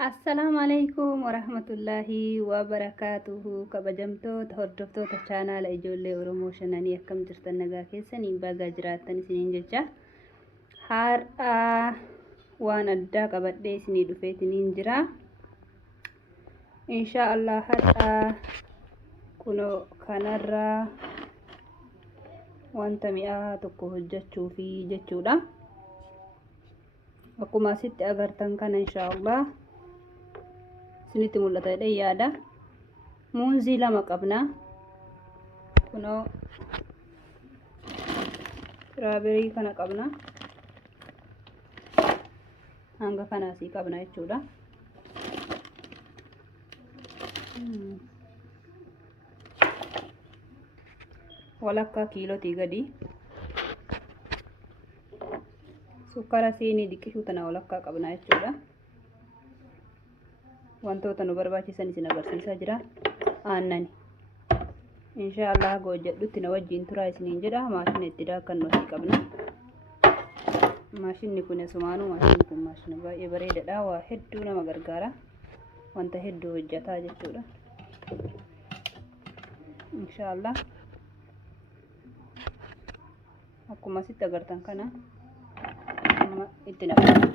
Assalamualaikum warahmatullahi wabarakatuh. Kabajamtoota hordoftoota chaanaala ijoollee Oromoo shananii akkam jirtan nagaa keessanii baga jiraattan isiniin jecha har'a waan addaa qabadhee isinii dhufeetiniin jira. Inshaallah har'a kunoo kanarraa wanta mi'aa tokko hojjechuufi jechuudha. Akkuma asitti agartan kana inshaallah isinitti mul'ata jedhee yaada. Muuzii lama qabna. Kunoo strawberry kana qabna. Hanga kanaasii qabna jechuudha. Walakkaa kiilootii gadi. Sukkara siinii diqqishuu tana walakkaa qabna jechuudha. Wantoota nu barbaachisan isin agarsiisaa jira. Aannani inshaallah hojjedhutti na wajjin turaa isiniin jedha. Maashina itti daakkannu asii qabna. Maashinni kun asumaanuu maashinni kun maashina baay'ee bareedaadha. Waa hedduu nama gargaara. Wanta hedduu hojjetaa jechuudha. Inshaallah akkuma asitti agartan kana amma itti naqna.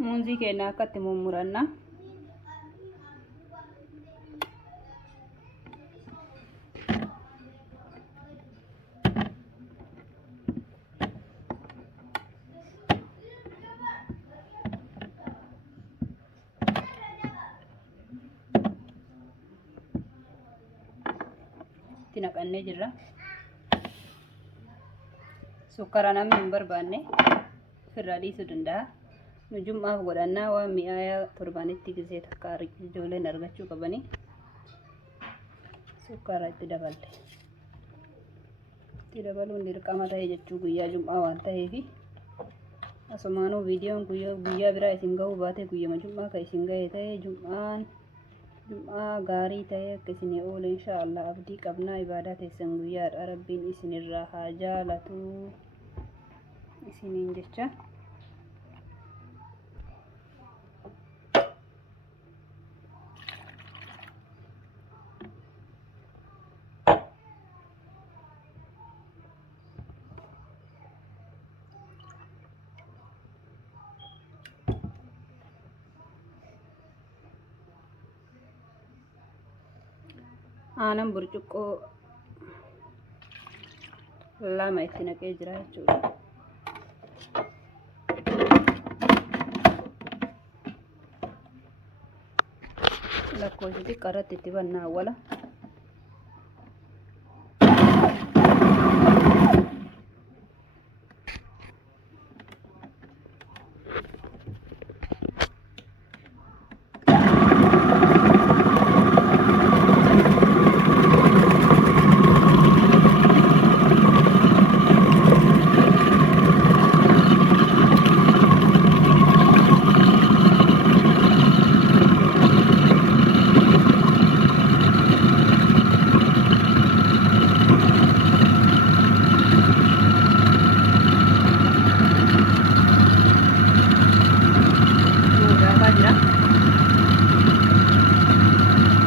Muuzii keenya akkatti mummuranna. Itti naqannee jirra. Sukkara namni hin barbaanne ofirraa dhiisuu danda'a. Nujummaaf godhannaa waan mi'aayaa torbanitti gisee takka ijoolleen argachuu qabanii sukkara itti daballe. Itti dabaluun dirqama ta'e jechuu guyyaa jum'aa waan ta'eefi asumaanuu viidiyoon guyyaa biraa isin gahuu baate guyyama jum'aa kan isin gahe ta'e jum'aa gaarii ta'e akka isinii oole inshaallah abdii qabnaa. Ibaadaa teessan guyyaadha. Rabbiin isinirraa haa jaalatu isiniin jecha. Aanan burcuqqoo lama itti naqee jira jechuudha. Lakkoofsi xiqqaarratti itti bannaa awwala.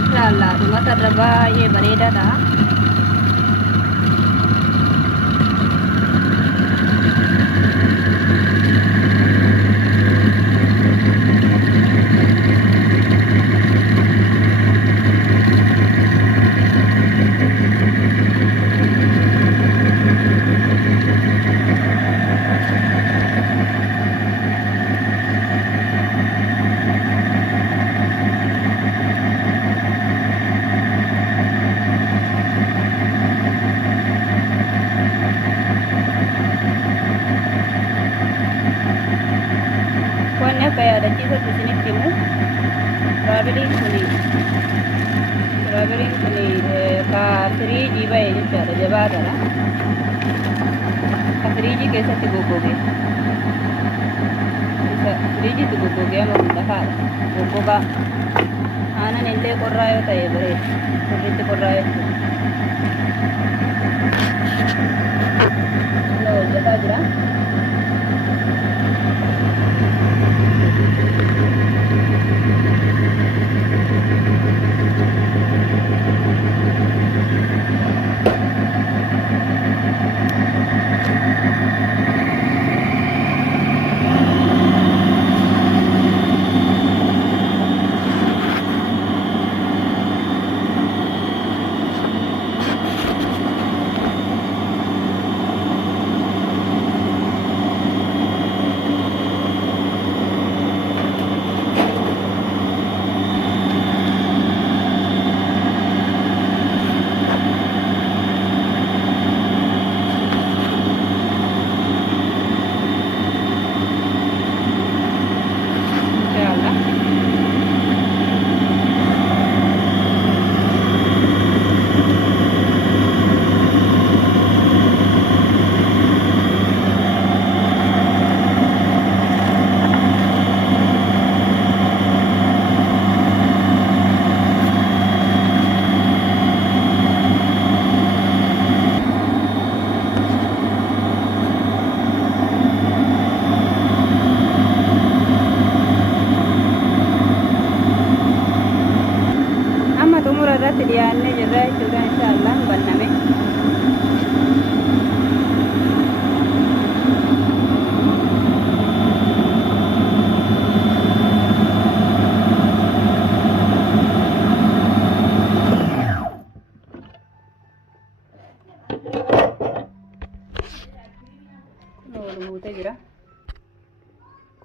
Inshaallah dhumatarra baay'ee bareedaadha. keessatti isinitti himu tiraaveliin kuni ka firiijii ba'e jechaadha, jabaataadha. Ka firiijii keessatti goggoge. Firiijiitti goggogee ama kun dhafaadha. Goggogaa. Aanan illee qorraa yoo ta'e bareeda. Sirriitti qorraa jechuudha. Yoo hojjetaa jira. irratti dhiyaannee jirra jechuudha. Inshaallah banname.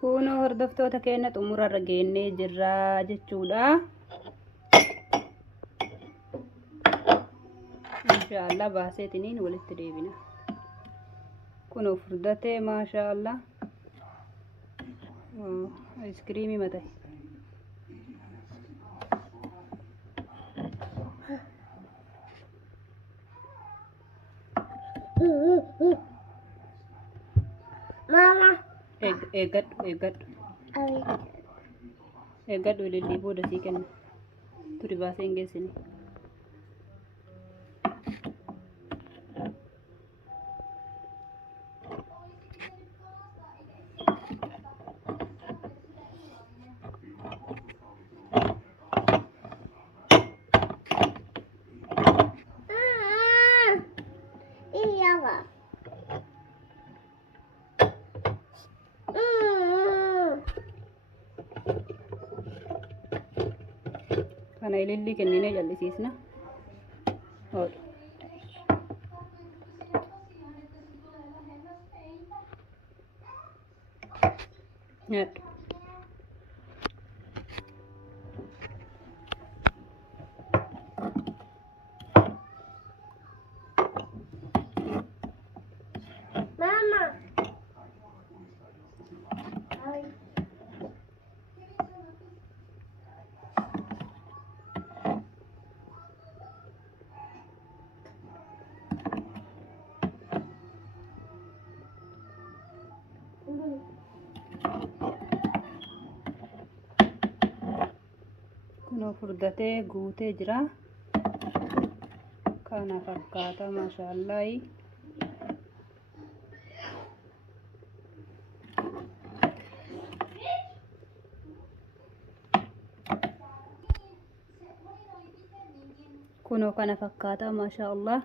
Kunoo hordoftoota keenya xumurarra geennee jirra jechuudha. Inshaallah baaseetiniin walitti deebina. Kunoo furdatee maashaallah iskiriimii matae. Mama. Eeggadhu ilillii booda sii kenna. Turi baasee hin geessine. Kana ilillii kenninee jallisiisna. Oodha. Nyaadhu. Mama. Kunoo furdatee guutee jira. Kana fakkaata maashaallahi. Kunoo kana fakkaata maashaallah.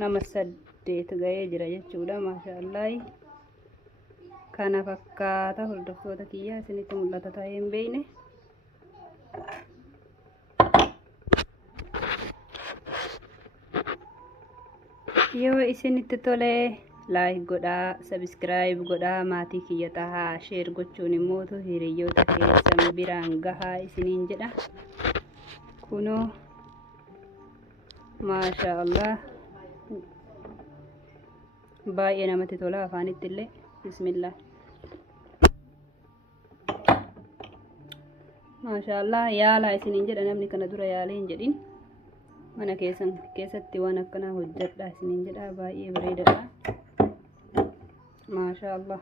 Nama 8 ga'ee jira jechuudha maashaallahi. Kana fakkaata hordoftoota kiyyaa, isinitti mul'ata ta'ee hin beekne. Yoo isinitti tole like godhaa, subscribe godhaa, maatii kiyya tahaa, share gochuun immoo hiriyoota keessan biraan gahaa isiniin jedha. Kunoo maasha Allah baay'ee namatti tola afaanitti illee. Bismillah. Maasha Allah yaala isiniin jedha, namni kana dura yaalee hin jedhin. Mana keessatti waan akkanaa hojjedha isiniin jedha, baay'ee bareedaadha. Maasha Allah.